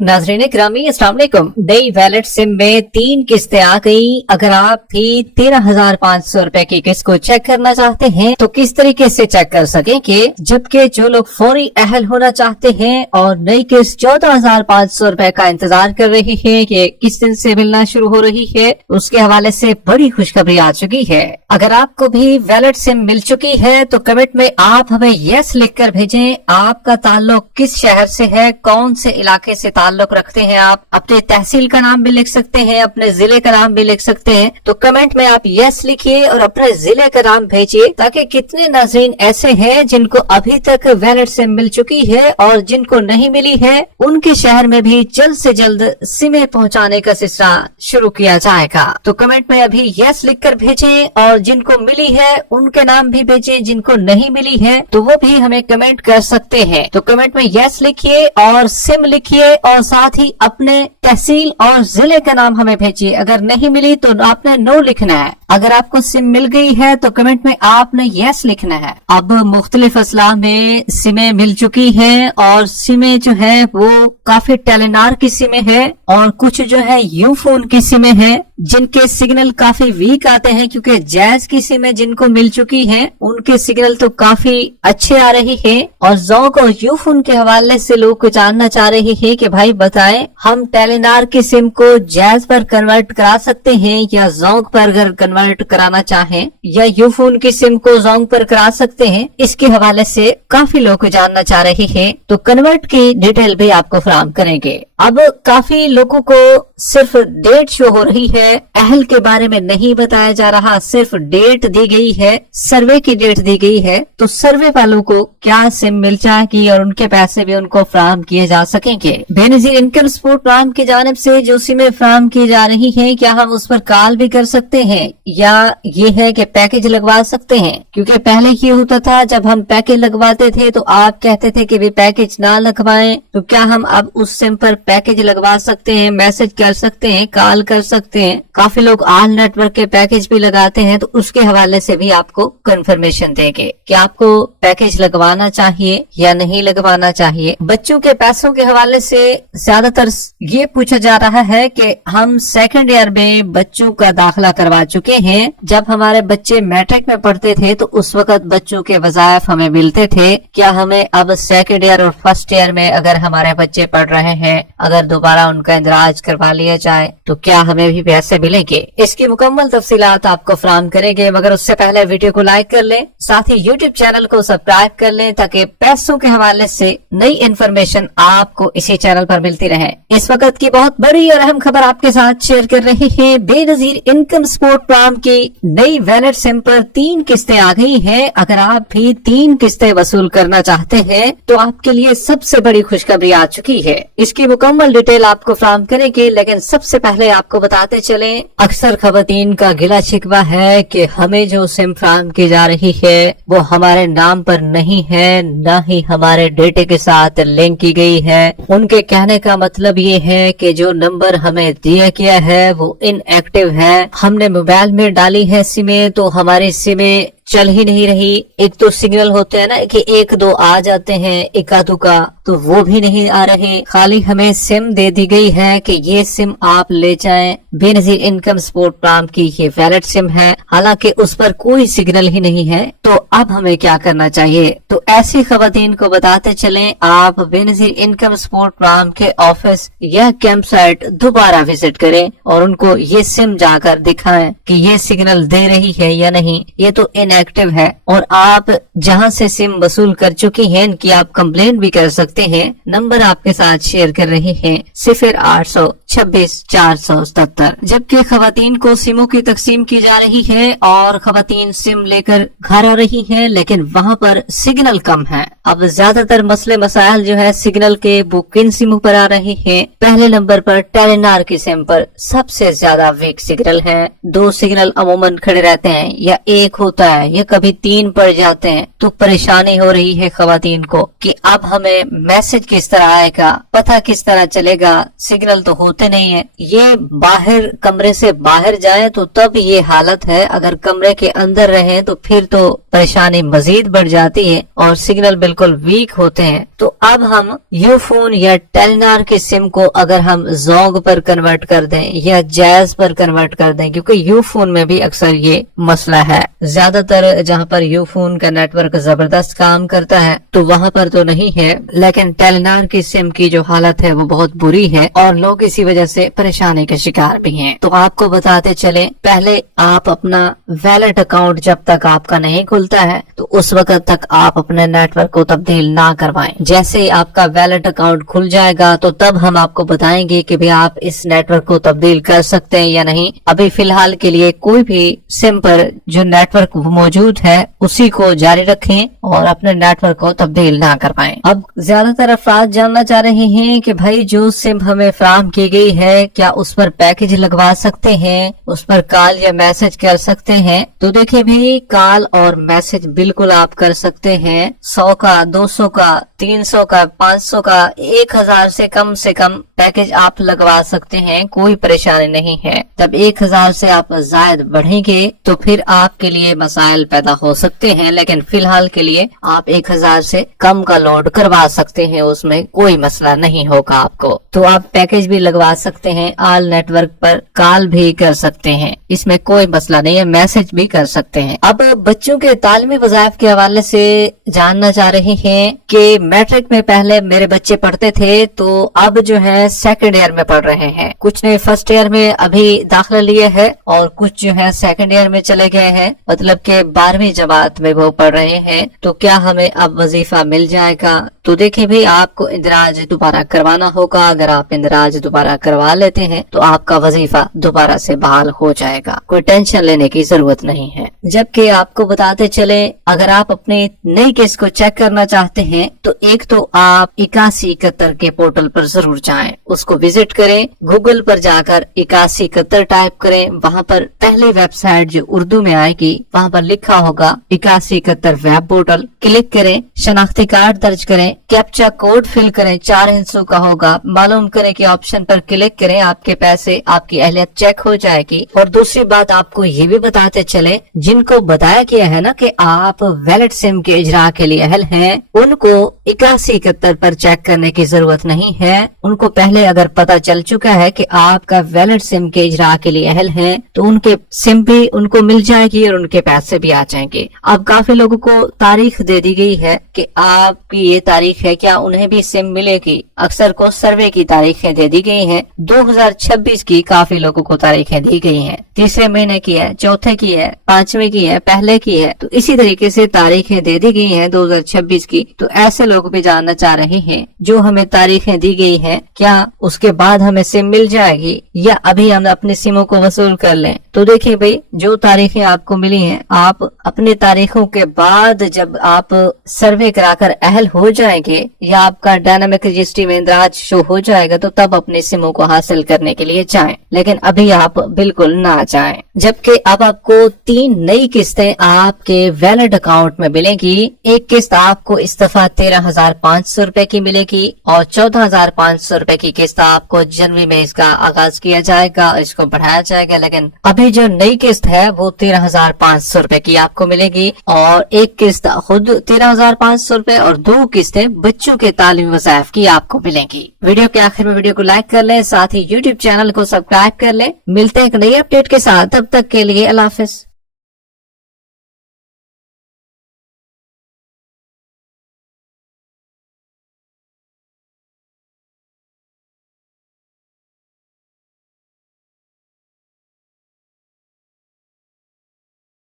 नाज़रीन ग्रामी अस्सलाम वालेकुम। नई वैलेट सिम में 3 किस्तें आ गई। अगर आप भी 13,500 रुपए की किस्त को चेक करना चाहते हैं तो किस तरीके से चेक कर सकेंगे, जबकि जो लोग फौरी अहल होना चाहते हैं और नई किस्त 14,500 रुपए का इंतजार कर रही है कि किस दिन से मिलना शुरू हो रही है, उसके हवाले से बड़ी खुशखबरी आ चुकी है। अगर आपको भी वैलेट सिम मिल चुकी है तो कमेंट में आप हमें यस लिख कर भेजें। आपका ताल्लुक किस शहर से है, कौन से इलाके से ताल्लुक रखते हैं, आप अपने तहसील का नाम भी लिख सकते हैं, अपने जिले का नाम भी लिख सकते हैं। तो कमेंट में आप यस लिखिए और अपने जिले का नाम भेजिए, ताकि कितने नाज़रीन ऐसे हैं जिनको अभी तक वैलेट सिम मिल चुकी है और जिनको नहीं मिली है उनके शहर में भी जल्द से जल्द सिमें पहुंचाने का सिलसिला शुरू किया जाएगा। तो कमेंट में अभी यस लिख कर भेजें और जिनको मिली है उनके नाम भी भेजें, जिनको नहीं मिली है तो वो भी हमें कमेंट कर सकते हैं। तो कमेंट में यस लिखिए और सिम लिखिए और साथ ही अपने तहसील और जिले का नाम हमें भेजिए। अगर नहीं मिली तो आपने नो लिखना है। अगर आपको सिम मिल गई है तो कमेंट में आपने यस लिखना है। अब मुख्तलिफ असला में सिमें मिल चुकी हैं और सिमें जो है वो काफी टेलीनॉर की सिमें है और कुछ जो है यूफोन की सिमें हैं जिनके सिग्नल काफी वीक आते हैं, क्योंकि जैज की सिमें जिनको मिल चुकी हैं उनके सिग्नल तो काफी अच्छे आ रही है। और ज़ौक और यूफोन के हवाले से लोग जानना चाह रहे हैं कि भाई बताएं, हम टेलीनॉर की सिम को जैज पर कन्वर्ट करा सकते हैं या ज़ौक पर अगर कन्वर्ट कराना चाहें, या यूफोन की सिम को ज़ौक पर करा सकते हैं। इसके हवाले से काफी लोग जानना चाह रहे हैं, तो कन्वर्ट की डिटेल भी आपको फराहम करेंगे। अब काफी लोगों को सिर्फ डेट शो हो रही है, अहल के बारे में नहीं बताया जा रहा, सिर्फ डेट दी गई है, सर्वे की डेट दी गई है। तो सर्वे वालों को क्या सिम मिल जाएगी और उनके पैसे भी उनको फराहम किए जा सकेंगे। बेनजीर इनकम सपोर्ट प्लान की जानिब से जो सिमें फराहम की जा रही है, क्या हम उस पर कॉल भी कर सकते हैं या ये है कि पैकेज लगवा सकते हैं? क्योंकि पहले ये होता था, जब हम पैकेज लगवाते थे तो आप कहते थे कि वे पैकेज ना लगवाएं, तो क्या हम अब उस सिम पर पैकेज लगवा सकते हैं, मैसेज कर सकते हैं, कॉल कर सकते हैं? काफी लोग ऑल नेटवर्क के पैकेज भी लगाते हैं, तो उसके हवाले से भी आपको कंफर्मेशन देंगे कि आपको पैकेज लगवाना चाहिए या नहीं लगवाना चाहिए। बच्चों के पैसों के हवाले से ज्यादातर ये पूछा जा रहा है कि हम सेकंड ईयर में बच्चों का दाखिला करवा चुके हैं। जब हमारे बच्चे मैट्रिक में पढ़ते थे तो उस वक्त बच्चों के वज़ाइफ हमें मिलते थे, क्या हमें अब सेकंड ईयर और फर्स्ट ईयर में अगर हमारे बच्चे पढ़ रहे हैं, अगर दोबारा उनका इंदराज करवा लिया जाए तो क्या हमें भी पैसे मिलेंगे? इसकी मुकम्मल तफसीलात आपको फराहम करेंगे, मगर उससे पहले वीडियो को लाइक कर लें, साथ ही यूट्यूब चैनल को सब्सक्राइब कर लें, ताकि पैसों के हवाले से नई इन्फॉर्मेशन आपको इसी चैनल पर मिलती रहे। इस वक्त की बहुत बड़ी और अहम खबर आपके साथ शेयर कर रहे हैं। बेनजीर इनकम सपोर्ट प्लान की नई वैलेट सिम पर 3 किस्तें आ गई हैं। अगर आप भी 3 किस्तें वसूल करना चाहते हैं तो आपके लिए सबसे बड़ी खुशखबरी आ चुकी है। इसकी मुकम्मल डिटेल आपको फराहम करेंगे, लेकिन सबसे पहले आपको बताते चले, अक्सर खवातीन का गिला शिकवा है कि हमें जो सिम फराहम की जा रही है वो हमारे नाम पर नहीं है, न ही हमारे डेटे के साथ लिंक की गई है। उनके कहने का मतलब ये है कि जो नंबर हमें दिया गया है वो इनएक्टिव है। हमने मोबाइल में डाली है सिमें तो हमारी सिमें चल ही नहीं रही। एक तो सिग्नल होते हैं ना कि 1-2 आ जाते हैं एका दुका, तो वो भी नहीं आ रहे। खाली हमें सिम दे दी गई है कि ये सिम आप ले जाएं। बेनजीर इनकम सपोर्ट प्लान की ये वैलेट सिम है, हालांकि उस पर कोई सिग्नल ही नहीं है। तो अब हमें क्या करना चाहिए? तो ऐसी खवातीन को बताते चलें, आप बेनजीर इनकम सपोर्ट प्लान के ऑफिस या कैंप साइट दोबारा विजिट करें और उनको ये सिम जाकर दिखाएं कि ये सिग्नल दे रही है या नहीं, ये तो इनएक्टिव है। और आप जहां से सिम वसूल कर चुकी हैं इनकी आप कंप्लेंट भी कर सकते हैं। नंबर आपके साथ शेयर कर रहे हैं 0826 जबकि खवातीन को सिमों की तकसीम की जा रही है और खवातीन सिम लेकर घर आ रही हैं, लेकिन वहां पर सिग्नल कम है। अब ज्यादातर मसले मसाइल जो है सिग्नल के वो किन सिमों पर आ रहे हैं? पहले नंबर पर टेलीनॉर की सिम पर सबसे ज्यादा वीक सिग्नल है। 2 सिग्नल अमूमन खड़े रहते हैं या 1 होता है या कभी 3 पड़ जाते हैं। तो परेशानी हो रही है खवातीन को कि अब हमें मैसेज किस तरह आएगा, पता किस तरह चलेगा, सिग्नल तो होते नहीं है। ये बाहर कमरे से बाहर जाए तो तब ये हालत है, अगर कमरे के अंदर रहे तो फिर तो परेशानी मजीद बढ़ जाती है और सिग्नल बिल्कुल वीक होते हैं। तो अब हम यूफोन या टेलीनॉर की सिम को अगर हम जोग पर कन्वर्ट कर दें या जैज पर कन्वर्ट कर दें, क्योंकि यूफोन में भी अक्सर ये मसला है। ज्यादातर जहाँ पर यूफोन का नेटवर्क जबरदस्त काम करता है तो वहाँ पर तो नहीं है, लेकिन टेलीनॉर की सिम की जो हालत है वो बहुत बुरी है और लोग इसी वजह से परेशानी के शिकार भी हैं। तो आपको बताते चले, पहले आप अपना वैलेट अकाउंट जब तक आपका नहीं खुलता है तो उस वक्त तक आप अपने नेटवर्क को तब्दील ना करवाएं। जैसे आपका वैलेट अकाउंट खुल जाएगा तो तब हम आपको बताएंगे कि भाई आप इस नेटवर्क को तब्दील कर सकते हैं या नहीं। अभी फिलहाल के लिए कोई भी सिम पर जो नेटवर्क मौजूद है उसी को जारी रखें और अपने नेटवर्क को तब्दील ना करवाएं। अब ज्यादातर अफराद जानना चाह रहे हैं कि भाई जो सिम हमें फराहम की गई है क्या उस पर पैकेज लगवा सकते हैं, उस पर कॉल या मैसेज कर सकते हैं। तो देखिए भाई, कॉल और मैसेज बिल्कुल आप कर सकते हैं। 100 का, 200 का, 300 का, 500 का, 1000 से कम पैकेज आप लगवा सकते हैं, कोई परेशानी नहीं है। जब 1000 से आप जायद बढ़ेंगे तो फिर आपके लिए मसाइल पैदा हो सकते हैं, लेकिन फिलहाल के लिए आप 1000 से कम का लोड करवा सकते हैं, उसमें कोई मसला नहीं होगा आपको। तो आप पैकेज भी लगवा सकते हैं, ऑल नेटवर्क पर कॉल भी कर सकते हैं, इसमें कोई मसला नहीं है, मैसेज भी कर सकते हैं। अब बच्चों के तालीमी वज़ाइफ के हवाले से जानना चाह रहे हैं कि मैट्रिक में पहले मेरे बच्चे पढ़ते थे तो अब जो है सेकंड ईयर में पढ़ रहे हैं, कुछ ने फर्स्ट ईयर में अभी दाखिला लिए है और कुछ जो है सेकंड ईयर में चले गए हैं, मतलब के 12वीं जमात में वो पढ़ रहे हैं। तो क्या हमें अब वजीफा मिल जाएगा? तो देखिए भाई, आपको इंदराज दोबारा करवाना होगा। अगर आप इंदराज दोबारा करवा लेते हैं तो आपका वजीफा दोबारा से बहाल हो जाएगा, कोई टेंशन लेने की जरूरत नहीं है। जबकि आपको बताते चले, अगर आप अपने नई केस को चेक करना चाहते हैं तो एक तो आप 8171 के पोर्टल पर जरूर जाएं, उसको विजिट करें, गूगल पर जाकर 8171 टाइप करें, वहाँ पर पहली वेबसाइट जो उर्दू में आएगी वहाँ पर लिखा होगा 8171 वेब पोर्टल, क्लिक करें, शनाख्ती कार्ड दर्ज करें, कैप्चा कोड फिल करें, 4 हिस्सों का होगा, मालूम करें कि ऑप्शन पर क्लिक करें, आपके पैसे, आपकी अहलियत चेक हो जाएगी। और दूसरी बात आपको ये भी बताते चले, जिनको बताया गया है ना कि आप वैलिड सिम के इजरा के लिए अहल हैं, उनको 8171 पर चेक करने की जरूरत नहीं है। उनको पहले अगर पता चल चुका है कि आपका वैलिड सिम के इजरा के लिए अहल है तो उनके सिम भी उनको मिल जाएगी और उनके पैसे भी आ जाएंगे। अब काफी लोगों को तारीख दे दी गई है कि आपकी ये तारीख है, क्या उन्हें भी सिम मिलेगी? अक्सर को सर्वे की तारीखें दे दी गई हैं, 2026 की काफी लोगों को तारीखें दी गई हैं, तीसरे महीने की है, चौथे की है, 5वें की है, पहले की है। तो इसी तरीके से तारीखें दे दी गई हैं 2026 की। तो ऐसे लोग भी जानना चाह रहे हैं, जो हमें तारीखें दी गई हैं क्या उसके बाद हमें सिम मिल जाएगी या अभी हम अपनी सिमों को वसूल कर लें? तो देखिए भाई, जो तारीखें आपको मिली हैं, आप अपनी तारीखों के बाद जब आप सर्वे कराकर अहल हो जाएंगे या आपका डायनामिक रजिस्ट्री में इंदराज शो हो जाएगा तो तब अपनी सिमों को हासिल करने के लिए जाएं, लेकिन अभी आप बिल्कुल ना जाएं। जबकि अब आपको 3 नई किस्तें आपके वैलिड अकाउंट में मिलेंगी। एक किस्त आपको इस दफा 13,500 रूपए की मिलेगी और 14,500 रूपए की किस्त आपको जनवरी में इसका आगाज किया जाएगा, इसको बढ़ाया जाएगा। लेकिन अभी जो नई किस्त है वो 13,500 रूपए की आपको मिलेगी और एक किस्त खुद 13,500 रूपए और 2 किस्तें बच्चों के तालीमी वज़ाइफ की आपको मिलेंगी। वीडियो के आखिर में वीडियो को लाइक कर लें, साथ ही यूट्यूब चैनल को सब्सक्राइब कर लें। मिलते हैं एक नई अपडेट के साथ, तब तक के लिए अल्लाह हाफिज।